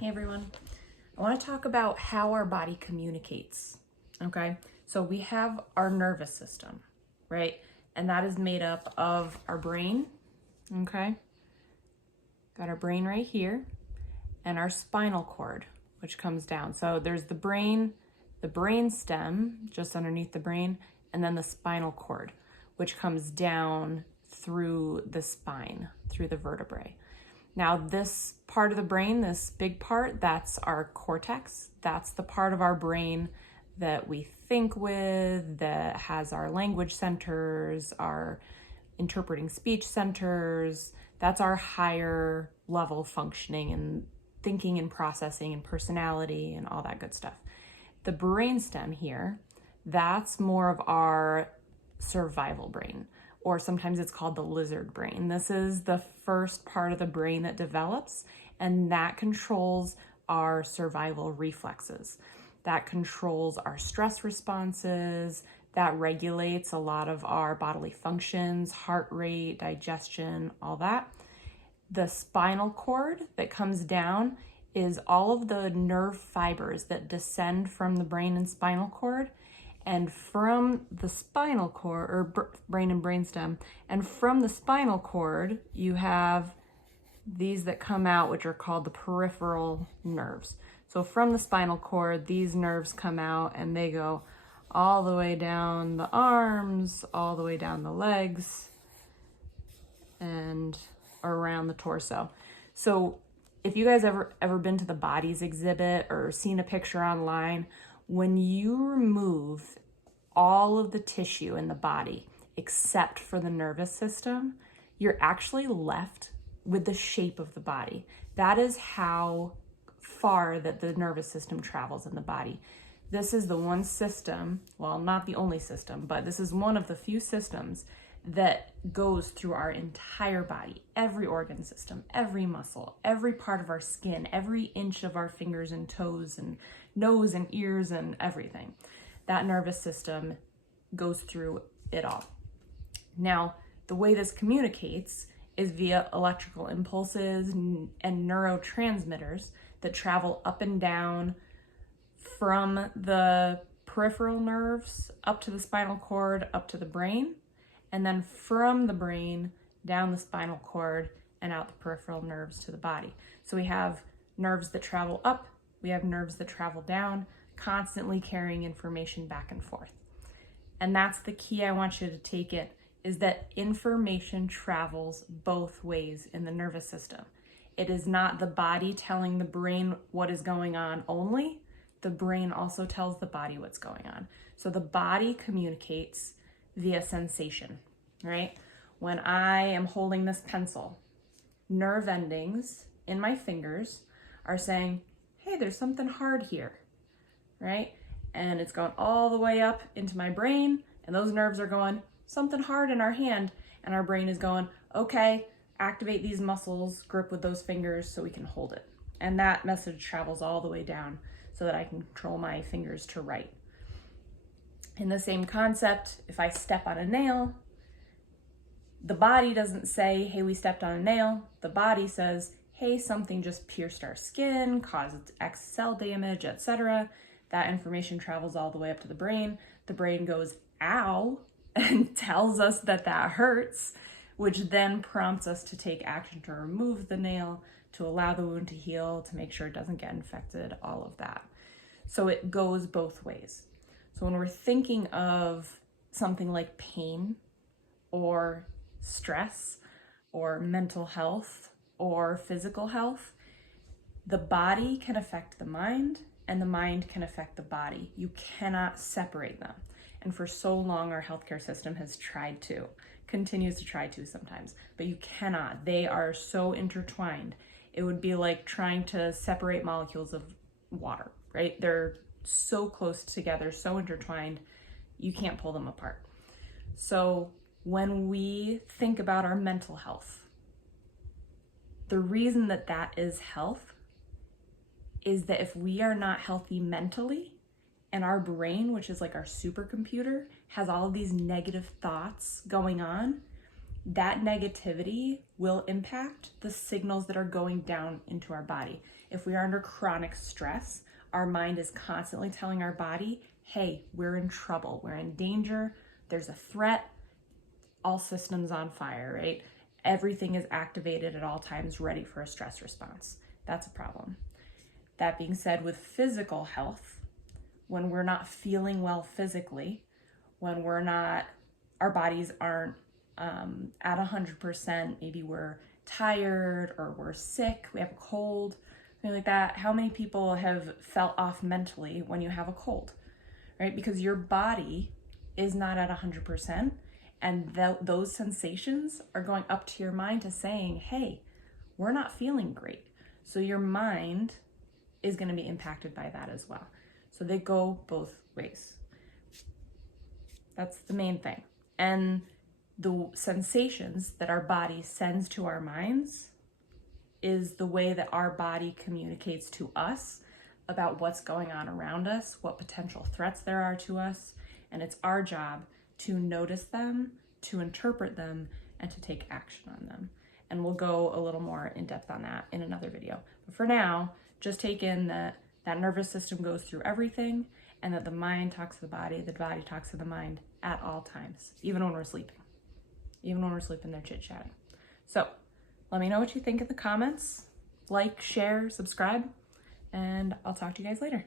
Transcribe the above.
Hey everyone, I want to talk about how our body communicates, okay? So we have our nervous system, right? And that is made up of our brain, okay? Got our brain right here, and our spinal cord, which comes down. So there's the brain stem just underneath the brain, and then the spinal cord, which comes down through the spine, through the vertebrae. Now, this part of the brain, this big part, that's our cortex. That's the part of our brain that we think with, that has our language centers, our interpreting speech centers. That's our higher level functioning and thinking and processing and personality and all that good stuff. The brainstem here, that's more of our survival brain, or sometimes it's called the lizard brain. This is the first part of the brain that develops, and that controls our survival reflexes. That controls our stress responses, that regulates a lot of our bodily functions, heart rate, digestion, all that. The spinal cord that comes down is all of the nerve fibers that descend from the brain and spinal cord, and from the spinal cord, or brain and brainstem, and from the spinal cord, you have these that come out, which are called the peripheral nerves. So from the spinal cord, these nerves come out and they go all the way down the arms, all the way down the legs, and around the torso. So if you guys ever been to the Bodies exhibit or seen a picture online, when you remove all of the tissue in the body except for the nervous system, you're actually left with the shape of the body. That is how far that the nervous system travels in the body. This is the one system, well, not the only system, but this is one of the few systems that goes through our entire body, every organ system, every muscle, every part of our skin, every inch of our fingers and toes and nose and ears and everything. That nervous system goes through it all. Now, the way this communicates is via electrical impulses and neurotransmitters that travel up and down from the peripheral nerves up to the spinal cord, up to the brain, and then from the brain down the spinal cord and out the peripheral nerves to the body. So we have nerves that travel up, we have nerves that travel down, constantly carrying information back and forth. And that's the key I want you to take it, is that information travels both ways in the nervous system. It is not the body telling the brain what is going on only, the brain also tells the body what's going on. So the body communicates via sensation, right? When I am holding this pencil, nerve endings in my fingers are saying, hey, there's something hard here, right? And it's going all the way up into my brain, and those nerves are going, something hard in our hand, and our brain is going, okay, activate these muscles, grip with those fingers so we can hold it. And that message travels all the way down so that I can control my fingers to write. In the same concept, if I step on a nail, the body doesn't say, hey, we stepped on a nail. The body says, hey, something just pierced our skin, caused X cell damage, etc. That information travels all the way up to the brain. The brain goes, ow, and tells us that that hurts, which then prompts us to take action to remove the nail, to allow the wound to heal, to make sure it doesn't get infected, all of that. So it goes both ways. So when we're thinking of something like pain or stress or mental health or physical health, the body can affect the mind and the mind can affect the body. You cannot separate them. And for so long, our healthcare system has tried to, continues to try to sometimes, but you cannot. They are so intertwined. It would be like trying to separate molecules of water, right? They're so close together, so intertwined, you can't pull them apart. So when we think about our mental health, the reason that that is health is that if we are not healthy mentally, and our brain, which is like our supercomputer, has all of these negative thoughts going on, that negativity will impact the signals that are going down into our body. If we are under chronic stress, our mind is constantly telling our body, hey, we're in trouble, we're in danger, there's a threat, all systems on fire, right? Everything is activated at all times, ready for a stress response. That's a problem. That being said, with physical health, when we're not feeling well physically, when our bodies aren't at 100%, maybe we're tired or we're sick, we have a cold, something like that. How many people have felt off mentally when you have a cold, right? Because your body is not at 100%, and those sensations are going up to your mind to saying, hey, we're not feeling great. So your mind is going to be impacted by that as well. So they go both ways. That's the main thing. And the sensations that our body sends to our minds is the way that our body communicates to us about what's going on around us, what potential threats there are to us, and it's our job to notice them, to interpret them, and to take action on them. And we'll go a little more in depth on that in another video. But for now, just take in that nervous system goes through everything, and that the mind talks to the body talks to the mind at all times, even when we're sleeping. Even when we're sleeping, they're chit-chatting. So let me know what you think in the comments. Like, share, subscribe, and I'll talk to you guys later.